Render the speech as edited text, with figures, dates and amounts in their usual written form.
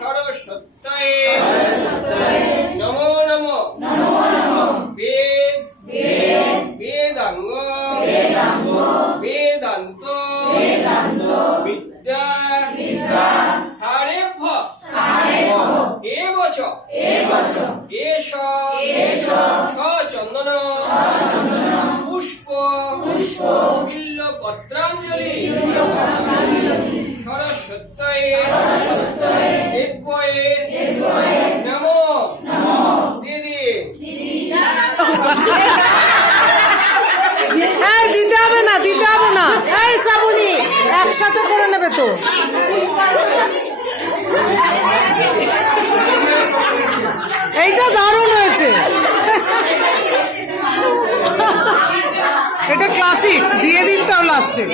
সরস্বত্যয়ে নমো নমো বেদ বেদাঙ্গ বেদান্ত বিদ্যা সারেভ্য এবচ এষ সচন্দন পুষ্প বিল্লপত্রাঞ্জলি সরস্বত্যয়ে দেব্যয়ে নমো দিদি। এই দিতে হবে না এই শ্রাবণী একসাথে করে নেবে তো। এইটা দারুণ হয়েছে, এটা ক্লাসিক। দিয়ে দিনটাও লাস্টে।